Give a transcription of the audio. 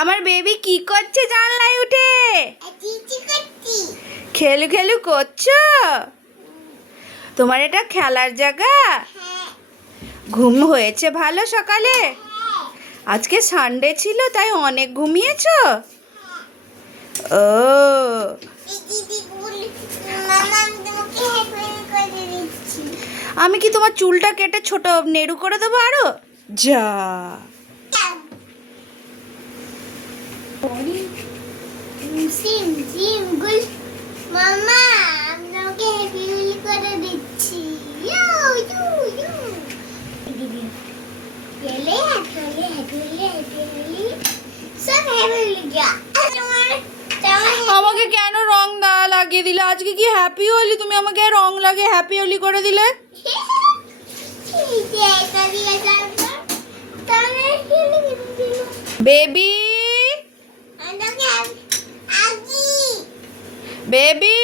আমার বেবি কি করছে জানলায় উঠে? খেলু খেলু করছো? তোমার এটা খেলার জায়গা? ঘুম হয়েছে ভালো সকালে? আজকে সানডে ছিল তাই অনেক ঘুমিয়েছো? ও আমি কি তোমার চুলটা কেটে ছোট নেড়ু করে দেবো আরো? যা মামা আমি তোমাকে হ্যাপি হোলি করে দিচ্ছি। গেলে হ্যাপি হোলি সব হ্যাপি হোলি গিয়া। আমাকে কেন রং লাগিয়ে দিলে? আজকে কি হ্যাপি হোলি, তুমি আমাকে রং লাগিয়ে হ্যাপি হোলি করে দিলে? Baby baby